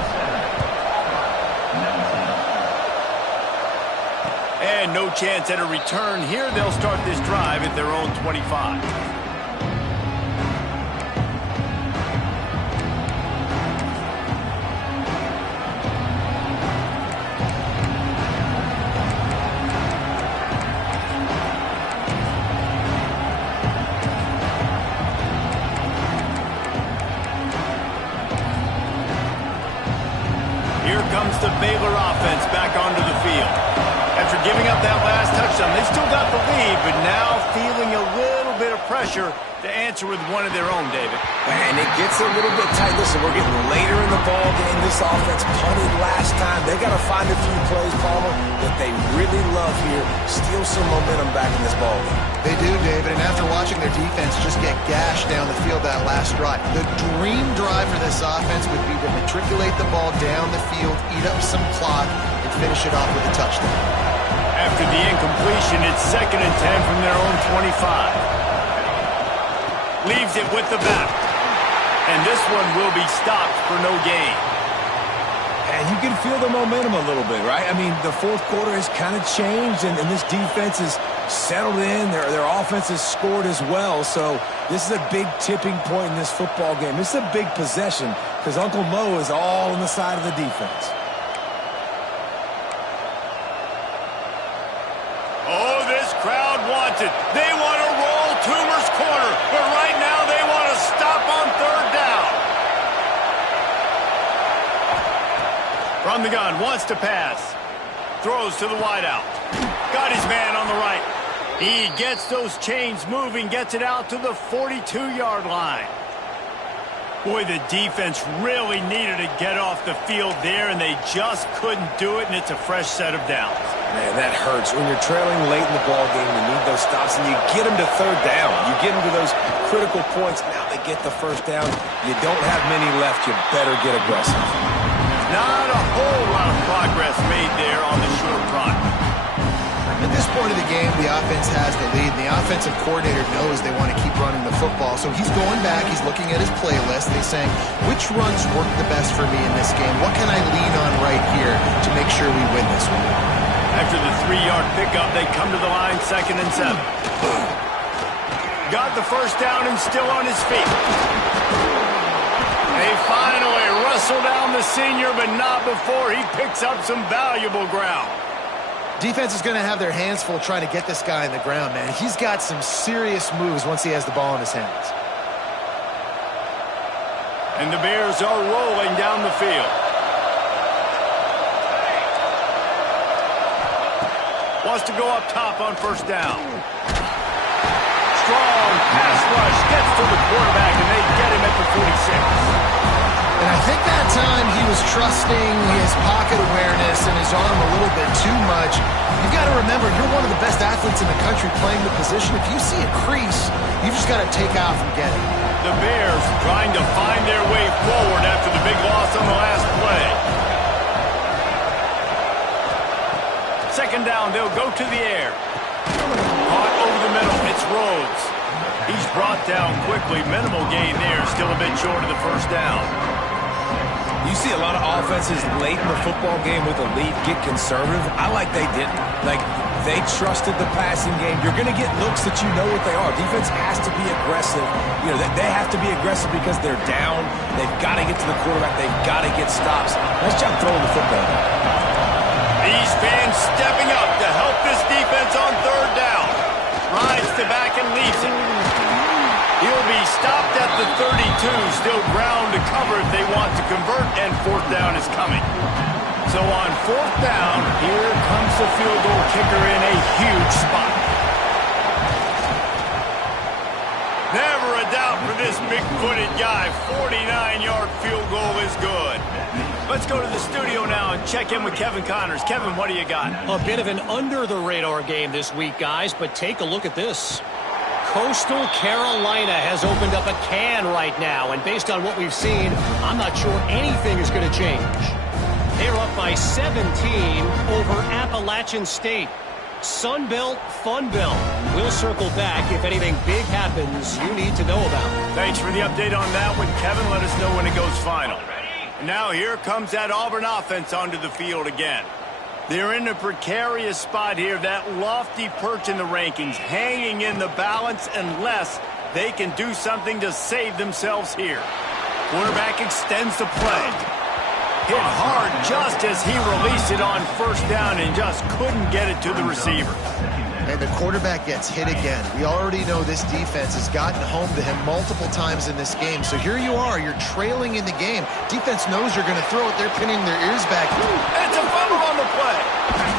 And no chance at a return here. They'll start this drive at their own 25. Here comes the Baylor offense back onto the field. After giving up that last touchdown, they still got the lead, but now feeling a little bit of pressure to answer with one of their own, David. And it gets a little bit tight. Listen, we're getting later in the ball game. This offense punted last time. They got to find a few plays, Palmer, that they really love here. Steal some momentum back in this ball game. They do, David, and after watching their defense just get gashed down the field that last drive, the dream drive for this offense would be to matriculate the ball down the field, eat up some clock, and finish it off with a touchdown. After the incompletion, it's 2nd and 10 from their own 25. Leaves it with the back. And this one will be stopped for no gain. And you can feel the momentum a little bit, right? I mean, the fourth quarter has kind of changed, and this defense is settled in. Their offense has scored as well. So this is a big tipping point in this football game. This is a big possession because Uncle Mo is all on the side of the defense. Oh, this crowd wants it. They want to roll Toomer's corner, but right now they want to stop on third down. From the gun, wants to pass. Throws to the wideout. Got his man on the right. He gets those chains moving, gets it out to the 42-yard line. Boy, the defense really needed to get off the field there, and they just couldn't do it, and it's a fresh set of downs. Man, that hurts. When you're trailing late in the ball game, you need those stops, and you get them to third down. You get them to those critical points. Now they get the first down. You don't have many left. You better get aggressive. Not a whole lot of progress made there on the short run. At this point of the game, the offense has the lead. The offensive coordinator knows they want to keep running the football, so he's going back. He's looking at his playlist, and he's saying, which runs work the best for me in this game? What can I lean on right here to make sure we win this one? After the 3-yard pickup, they come to the line, 2nd and 7. Got the first down and still on his feet. They finally wrestle down the senior, but not before he picks up some valuable ground. Defense is going to have their hands full trying to get this guy in the ground, man. He's got some serious moves once he has the ball in his hands. And the Bears are rolling down the field. Wants to go up top on first down. Strong pass rush gets to the quarterback, and they get him at the 46. And I think that time he was trusting his pocket awareness and his arm a little bit too much. You've got to remember, you're one of the best athletes in the country playing the position. If you see a crease, you've just got to take off and get it. The Bears trying to find their way forward after the big loss on the last play. second down. They'll go to the air. Caught over the middle. It's Rhodes. He's brought down quickly. Minimal gain there. Still a bit short of the first down. You see a lot of offenses late in the football game with a lead get conservative. I like they didn't. Like, they trusted the passing game. You're going to get looks that you know what they are. Defense has to be aggressive. You know, they have to be aggressive because they're down. They've got to get to the quarterback. They've got to get stops. Nice job throwing the football. These fans stepping up to help this defense on third down. Rides to back and leaves it. He'll be stopped at the 32. Still ground to cover if they want to convert, and fourth down is coming. So on fourth down, here comes the field goal kicker in a huge spot. Never a doubt for this big-footed guy. 49-yard field goal is good. Let's go to the studio now and check in with Kevin Connors. Kevin, what do you got? A bit of an under-the-radar game this week, guys, but take a look at this. Coastal Carolina has opened up a can right now, and based on what we've seen, I'm not sure anything is going to change. They're up by 17 over Appalachian State. Sunbelt, Funbelt. We'll circle back if anything big happens you need to know about. Thanks for the update on that one, Kevin. Let us know when it goes final. Now here comes that Auburn offense onto the field again. They're in a precarious spot here, that lofty perch in the rankings, hanging in the balance unless they can do something to save themselves here. Quarterback extends the play. Hit hard just as he released it on first down and just couldn't get it to the receiver. And the quarterback gets hit again. We already know this defense has gotten home to him multiple times in this game. So here you are, you're trailing in the game. Defense knows you're going to throw it. They're pinning their ears back. It's a fumble on the play.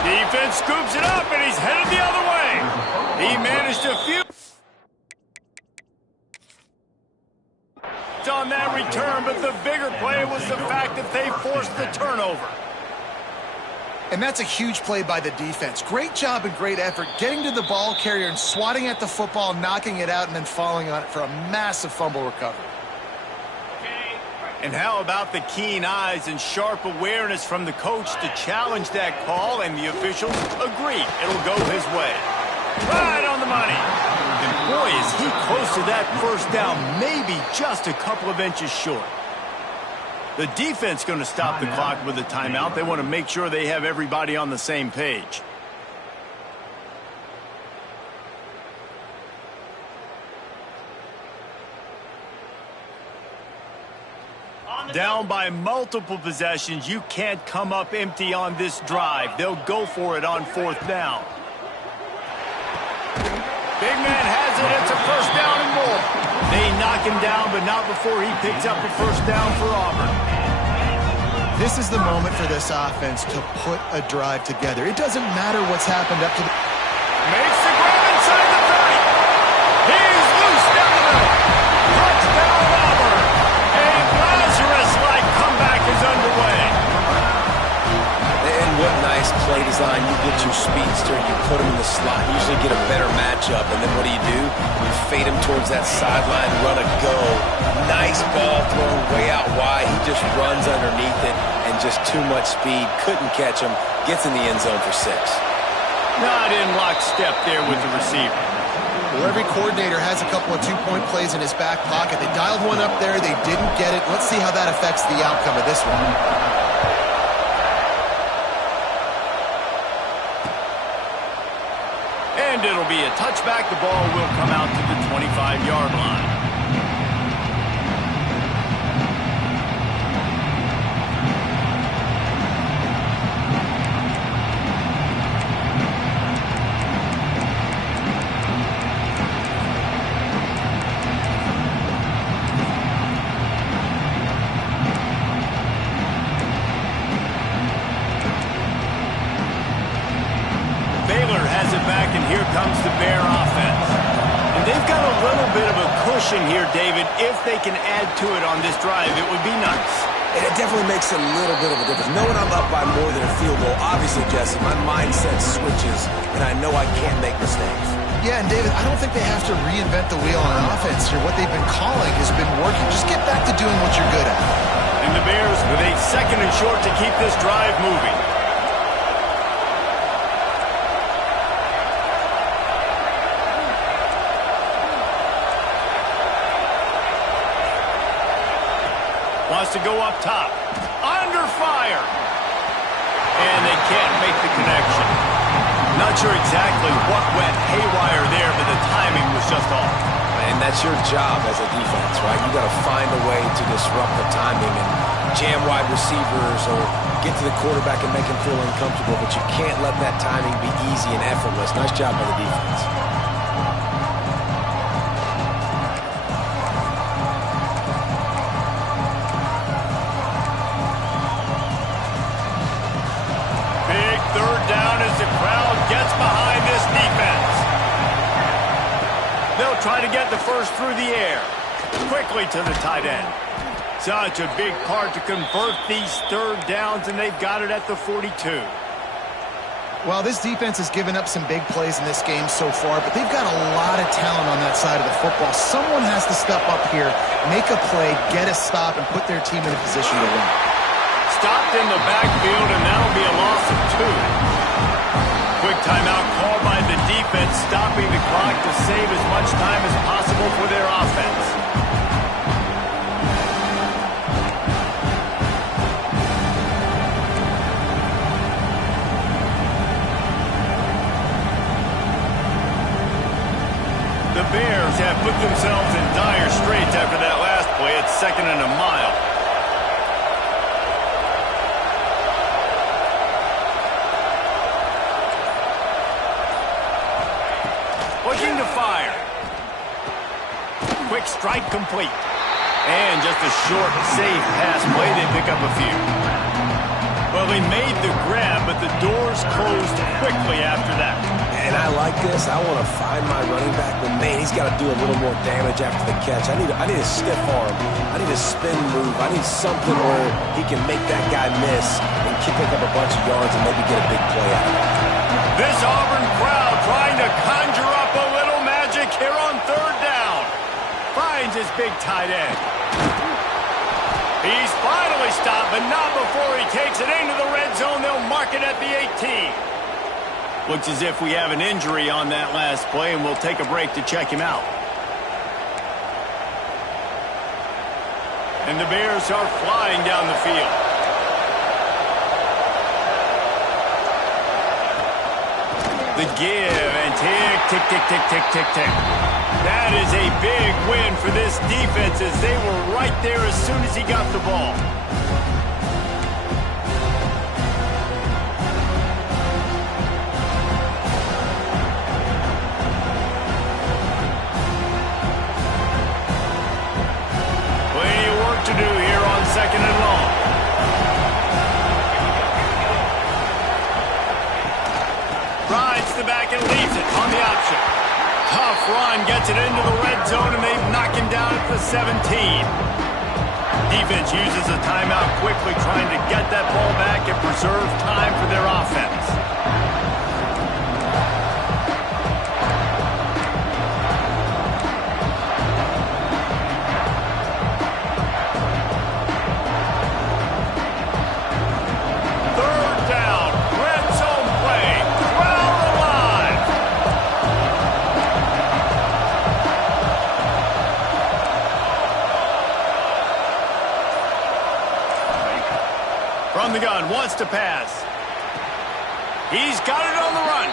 Defense scoops it up, and he's headed the other way. He managed a few on that return, but the bigger play was the fact that they forced the turnover. And that's a huge play by the defense. Great job and great effort getting to the ball carrier and swatting at the football, knocking it out, and then falling on it for a massive fumble recovery. And how about the keen eyes and sharp awareness from the coach to challenge that call, and the officials agree it'll go his way. Right on the money. And boy, is he close to that first down, maybe just a couple of inches short. The defense going to stop the clock with a timeout. They want to make sure they have everybody on the same page. Down by multiple possessions, you can't come up empty on this drive. They'll go for it on fourth down. Big man has it. It's a first down and more. They knock him down, but not before he picks up a first down for Auburn. This is the moment for this offense to put a drive together. It doesn't matter what's happened up to the... Makes the grab inside the 30. He's loose down the middle. Touchdown Auburn. A Lazarus-like comeback is underway. And what nice play design. You get your speedster, you put him in the slot, usually get a better matchup, and then what do? You fade him towards that sideline, run a go. Nice ball thrown way out wide. He just runs underneath it, and just too much speed. Couldn't catch him. Gets in the end zone for 6. Not in lockstep there with the receiver. Well, every coordinator has a couple of two-point plays in his back pocket. They dialed one up there. They didn't get it. Let's see how that affects the outcome of this one. And it'll be a touchback. The ball will come out to the 25-yard line. Here comes the Bear offense. And they've got a little bit of a cushion here, David. If they can add to it on this drive, it would be nice. And it definitely makes a little bit of a difference. Knowing I'm up by more than a field goal, obviously, Jesse, my mindset switches, and I know I can't make mistakes. Yeah, and David, I don't think they have to reinvent the wheel on offense here. What they've been calling has been working. Just get back to doing what you're good at. And the Bears with a second and short to keep this drive moving. to go up top. Under fire. And they can't make the connection. Not sure exactly what went haywire there, but the timing was just off. And that's your job as a defense, right? You got to find a way to disrupt the timing and jam wide receivers or get to the quarterback and make him feel uncomfortable, but you can't let that timing be easy and effortless. Nice job by the defense. Big third down as the crowd gets behind this defense. They'll try to get the first through the air. Quickly to the tight end. Such a big part to convert these third downs, and they've got it at the 42. Well, this defense has given up some big plays in this game so far, but they've got a lot of talent on that side of the football. Someone has to step up here, make a play, get a stop, and put their team in a position to win. Stopped in the backfield, and that'll be a loss of 2. Quick timeout called by the defense, stopping the clock to save as much time as possible for their offense. The Bears have put themselves in dire straits after that last play. It's 2nd and a mile. Looking to fire. Quick strike complete. And just a short, safe pass play. They pick up a few. Well, they made the grab, but the doors closed quickly after that. And I like this. I want to find my running back, but man, he's got to do a little more damage after the catch. I need a stiff arm. I need a spin move. I need something where he can make that guy miss and pick up a bunch of yards and maybe get a big play out of it. This Auburn crowd trying to conjure up a little magic here on third down. Finds his big tight end. He's finally stopped, but not before he takes it into the red zone. They'll mark it at the 18. Looks as if we have an injury on that last play, and we'll take a break to check him out. And the Bears are flying down the field. The give and tick, tick, tick, tick, tick, tick, tick. That is a big win for this defense as they were right there as soon as he got the ball. Plenty of work to do here on 2nd and long. Rides the back and leaves it on the option. Tough run, gets it into the red zone, and they've knocked him down at the 17. Defense uses a timeout quickly, trying to get that ball back and preserve time for their offense. Third down, red zone play, crowd alive. From the gun, wants to pass. He's got it on the run.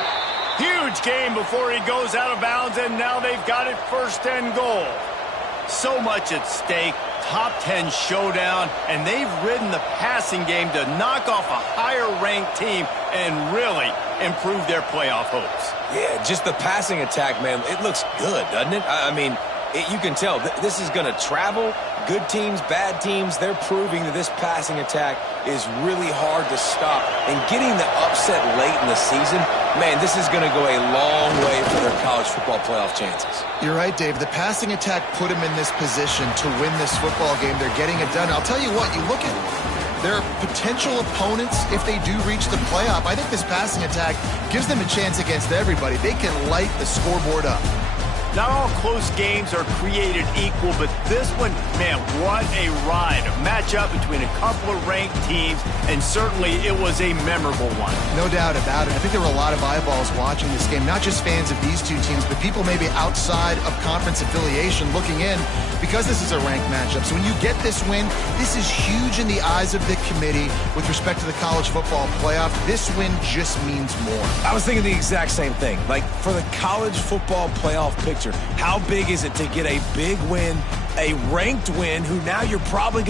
Huge gain before he goes out of bounds, and now they've got it 1st and goal. So much at stake, top 10 showdown, and they've ridden the passing game to knock off a higher-ranked team and really improve their playoff hopes. Yeah, just the passing attack, man, it looks good, doesn't it? I mean, you can tell this is going to travel. Good teams, bad teams, they're proving that this passing attack is really hard to stop. And getting the upset late in the season, man, this is going to go a long way for their college football playoff chances. You're right, Dave. The passing attack put them in this position to win this football game. They're getting it done. I'll tell you what, you look at their potential opponents if they do reach the playoff. I think this passing attack gives them a chance against everybody. They can light the scoreboard up. Not all close games are created equal, but this one, man, what a ride. A matchup between a couple of ranked teams, and certainly it was a memorable one. No doubt about it. I think there were a lot of eyeballs watching this game, not just fans of these two teams, but people maybe outside of conference affiliation looking in because this is a ranked matchup. So when you get this win, this is huge in the eyes of the committee with respect to the college football playoff. This win just means more. I was thinking the exact same thing. Like, for the college football playoff picture, how big is it to get a big win, a ranked win, who now you're probably going to